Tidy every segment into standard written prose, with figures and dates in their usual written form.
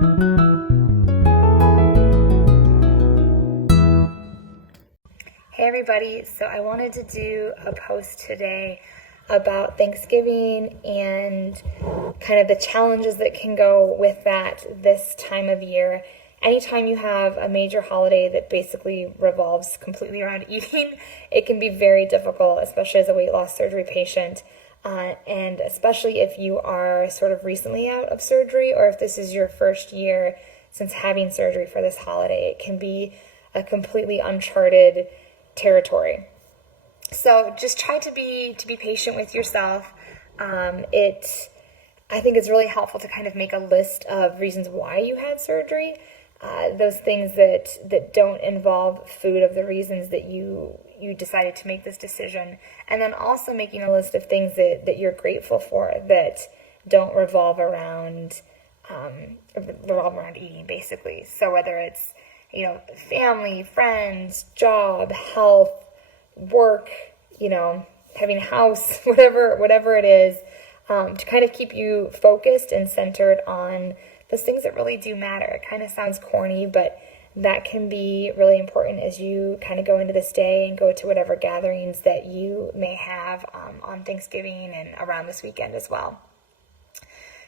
Hey everybody, so I wanted to do a post today about Thanksgiving and kind of the challenges that can go with that this time of year. Anytime you have a major holiday that basically revolves completely around eating, it can be very difficult, especially as a weight loss surgery patient. And especially if you are sort of recently out of surgery, or if this is your first year since having surgery for this holiday, it can be a completely uncharted territory. So just try to be patient with yourself. I think it's really helpful to kind of make a list of reasons why you had surgery. Those things that don't involve food, of the reasons that you decided to make this decision. And then also making a list of things that you're grateful for that don't revolve around eating, basically. So whether it's family, friends, job, health, work, having a house, whatever it is, to kind of keep you focused and centered on those things that really do matter. It kind of sounds corny, but that can be really important as you kind of go into this day and go to whatever gatherings that you may have on Thanksgiving and around this weekend as well.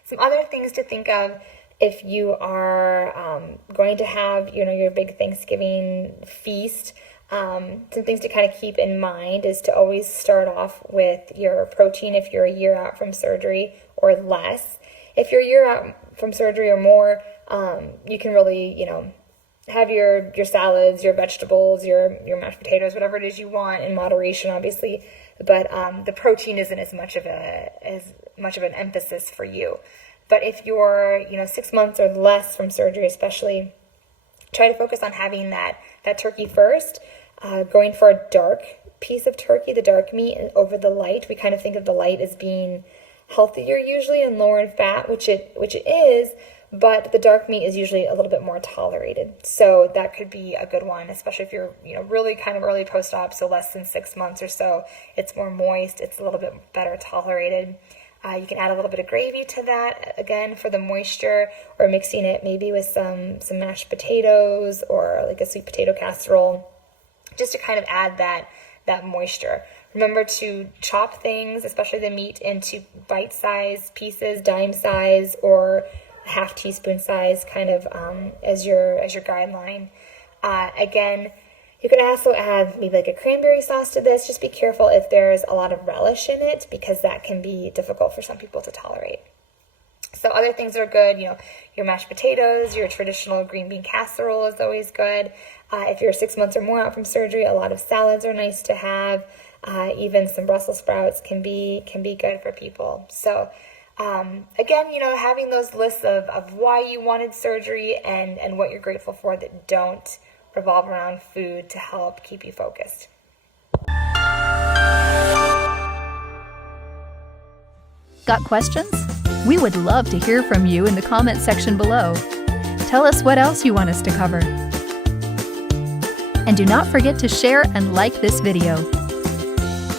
Some other things to think of if you are going to have, your big Thanksgiving feast. Some things to kind of keep in mind is to always start off with your protein if you're a year out from surgery or less. If you're a year out from surgery or more, you can really, have your salads, your vegetables, your mashed potatoes, whatever it is you want, in moderation, obviously. But the protein isn't as much of an emphasis for you. But if you're, 6 months or less from surgery, especially, try to focus on having that turkey first. Going for a dark piece of turkey, the dark meat, over the light. We kind of think of the light as being healthier usually and lower in fat, which it is, but the dark meat is usually a little bit more tolerated. So that could be a good one, especially if you're, really kind of early post-op, so less than 6 months or so. It's more moist. It's a little bit better tolerated. You can add a little bit of gravy to that, again, for the moisture, or mixing it maybe with some mashed potatoes or like a sweet potato casserole, just to kind of add that moisture. Remember to chop things, especially the meat, into bite-sized pieces, dime size or half teaspoon size, kind of as your guideline. Again, you could also add maybe like a cranberry sauce to this. Just be careful if there's a lot of relish in it, because that can be difficult for some people to tolerate. So other things are good, your mashed potatoes, your traditional green bean casserole is always good. If you're 6 months or more out from surgery, a lot of salads are nice to have. Even some Brussels sprouts can be good for people. So again, having those lists of why you wanted surgery and what you're grateful for that don't revolve around food to help keep you focused. Got questions? We would love to hear from you in the comment section below. Tell us what else you want us to cover. And do not forget to share and like this video.